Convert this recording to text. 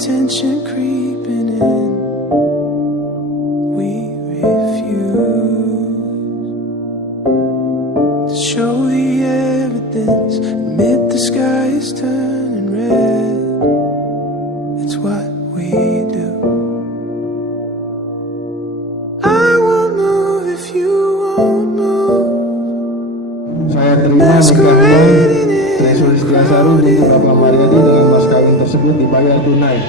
tension creeping in. We refuse to show the evidence. Admit the sky is turning red. It's what we do. I won't move if you won't move. Saya terima nikahnya Treasury Setiasari untuk Bapak Mariadi dengan mas kawin tersebut dibayar tunai.